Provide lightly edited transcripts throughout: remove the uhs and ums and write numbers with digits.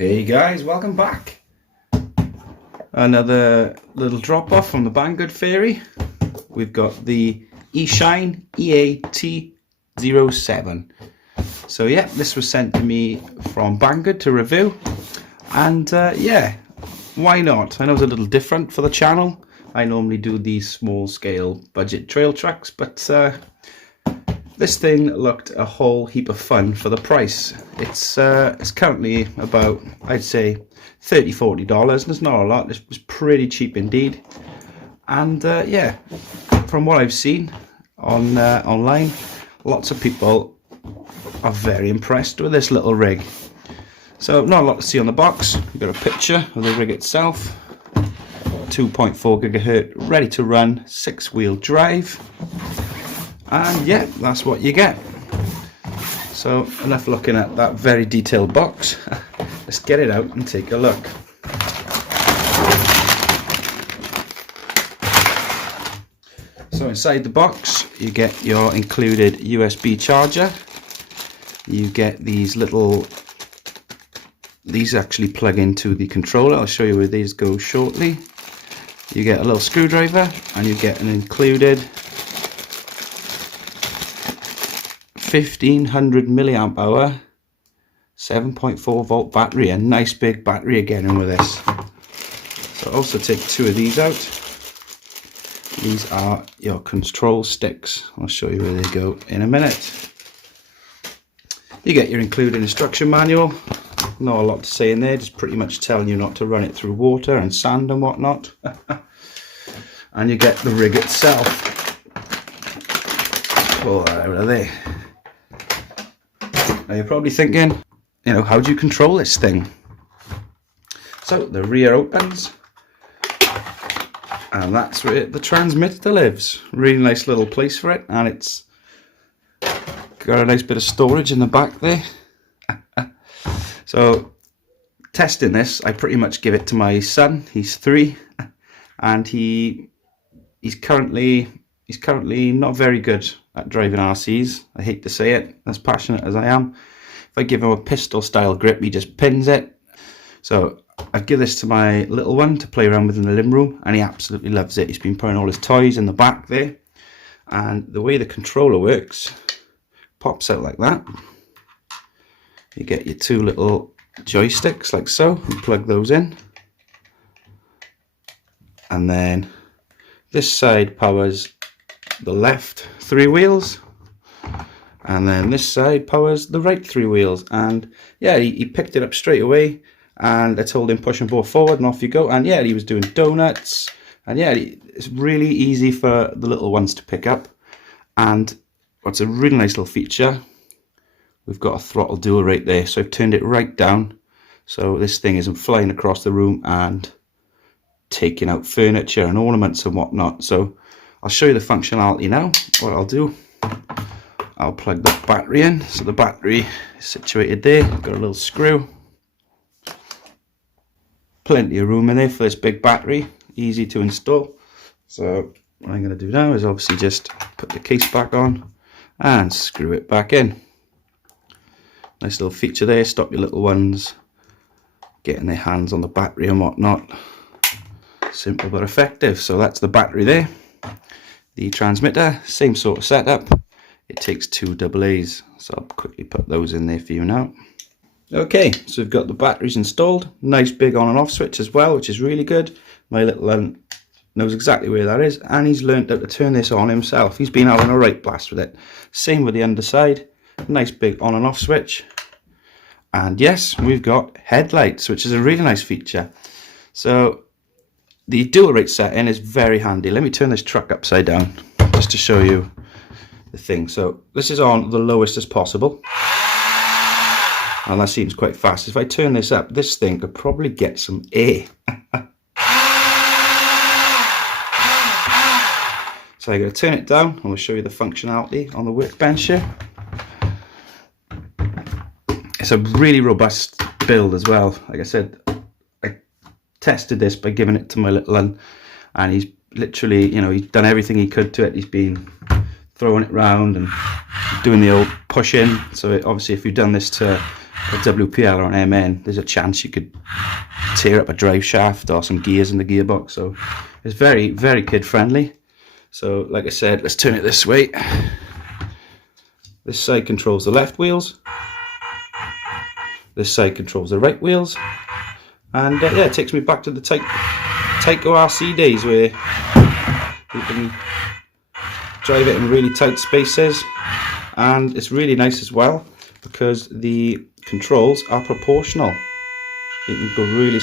Hey guys, welcome back. Another little drop off from the Banggood Fairy. We've got the Eachine EAT07. So yeah, this was sent to me from Banggood to review, and yeah, why not? I know it's a little different for the channel. I normally do these small scale budget trail tracks, but this thing looked a whole heap of fun for the price. It's currently about, I'd say, $30–40, and it's not a lot. It was pretty cheap indeed. And yeah, from what I've seen on online, lots of people are very impressed with this little rig. So not a lot to see on the box. We've got a picture of the rig itself. 2.4 gigahertz, ready to run, 6-wheel drive. And yeah, that's what you get. So enough looking at that very detailed box. Let's get it out and take a look. So inside the box you get your included USB charger. You get these actually plug into the controller. I'll show you where these go shortly. You get a little screwdriver, and you get an included 1500 milliamp hour 7.4 volt battery. A nice big battery again in with this. So also take two of these out. These are your control sticks. I'll show you where they go in a minute. You get your included instruction manual. Not a lot to say in there, just pretty much telling you not to run it through water and sand and whatnot. And you get the rig itself. Pull that out of there. Now you're probably thinking, you know, how do you control this thing? So the rear opens, and that's where the transmitter lives. Really nice little place for it, and it's got a nice bit of storage in the back there. So testing this, I pretty much give it to my son. He's 3, and he's currently not very good at driving RCs. I hate to say it, as passionate as I am. If I give him a pistol style grip, he just pins it. So I give this to my little one to play around with in the living room, and he absolutely loves it. He's been putting all his toys in the back there, and the way the controller works, pops out like that. You get your two little joysticks like so, and plug those in, and then this side powers the left 3 wheels, and then this side powers the right 3 wheels. And yeah, he picked it up straight away, and I told him push and pull forward and off you go. And yeah, he was doing donuts, and yeah, it's really easy for the little ones to pick up. And what's a really nice little feature, we've got a throttle dual right there, so I've turned it right down so this thing isn't flying across the room and taking out furniture and ornaments and whatnot. So I'll show you the functionality now. What I'll do, I'll plug the battery in. So the battery is situated there. Got a little screw. Plenty of room in there for this big battery. Easy to install. So what I'm going to do now is obviously just put the case back on and screw it back in. Nice little feature there. Stop your little ones getting their hands on the battery and whatnot. Simple but effective. So that's the battery there. The transmitter, same sort of setup. It takes 2 AA's, so I'll quickly put those in there for you now. Okay, so we've got the batteries installed. Nice big on and off switch as well, which is really good. My little one knows exactly where that is, and he's learned how to turn this on himself. He's been having a right blast with it. Same with the underside. Nice big on and off switch. And yes, we've got headlights, which is a really nice feature. So the dual rate setting is very handy. Let me turn this truck upside down just to show you the thing. So this is on the lowest as possible, and that seems quite fast. If I turn this up, this thing could probably get some air. So I'm going to turn it down, and we'll show you the functionality on the workbench here. It's a really robust build as well. Like I said, I tested this by giving it to my little one, and he's literally, you know, he's done everything he could to it. He's been throwing it around and doing the old push in. So obviously if you've done this to WPL or an MN, there's a chance you could tear up a drive shaft or some gears in the gearbox. So it's very, very kid friendly. So like I said, let's turn it this way. This side controls the left wheels, this side controls the right wheels, and yeah, it takes me back to the Tyco RC days where you can drive it in really tight spaces. And it's really nice as well because the controls are proportional. You can go really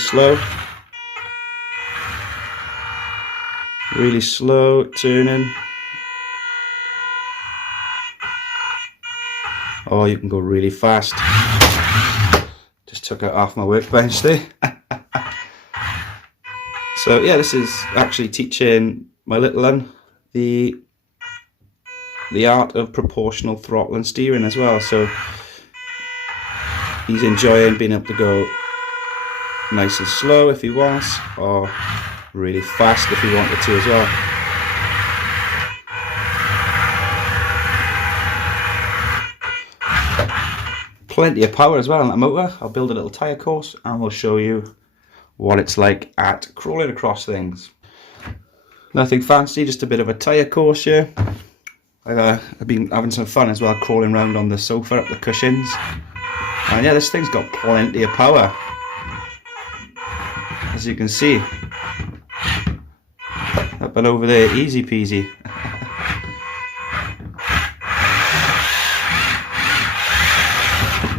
slow turning, or you can go really fast. Just took it off my workbench there. So yeah, this is actually teaching my little one the art of proportional throttle and steering as well. So he's enjoying being able to go nice and slow if he wants, or really fast if he wanted to as well. Plenty of power as well on that motor. I'll build a little tyre course and we'll show you what it's like at crawling across things. Nothing fancy, just a bit of a tyre course here. I've been having some fun as well, crawling around on the sofa up the cushions. And yeah, this thing's got plenty of power, as you can see. Up and over there, easy peasy.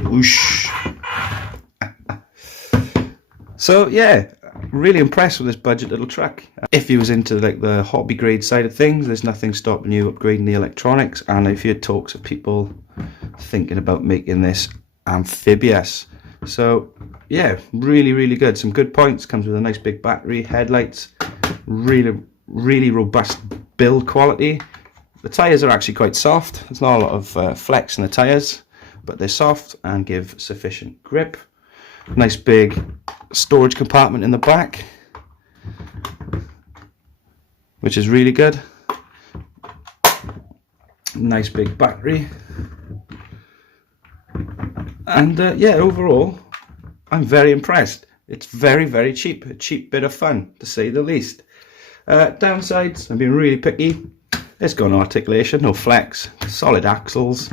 Whoosh. So yeah, really impressed with this budget little truck. If you was into like the hobby grade side of things, there's nothing stopping you upgrading the electronics. And if you had talks of people thinking about making this amphibious, so yeah, really good. Some good points. Comes with a nice big battery, headlights, really robust build quality. The tyres are actually quite soft. There's not a lot of flex in the tyres, but they're soft and give sufficient grip. Nice big storage compartment in the back, which is really good. Nice big battery. And yeah, overall, I'm very impressed. It's very cheap. A cheap bit of fun, to say the least. Downsides, I've been really picky. It's got no articulation, no flex, solid axles,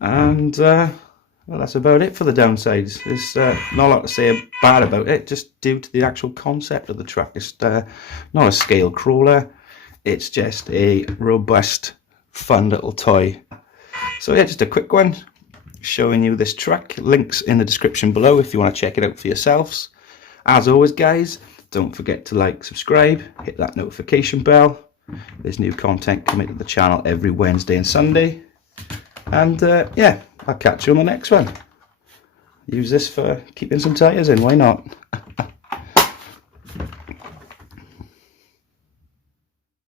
and well, that's about it for the downsides. There's not a lot to say bad about it, just due to the actual concept of the truck. It's not a scale crawler, it's just a robust, fun little toy. So yeah, just a quick one showing you this truck. Links in the description below if you want to check it out for yourselves. As always guys, don't forget to like, subscribe, hit that notification bell. There's new content coming to the channel every Wednesday and Sunday. And yeah, I'll catch you on the next one. Use this for keeping some tyres in, why not?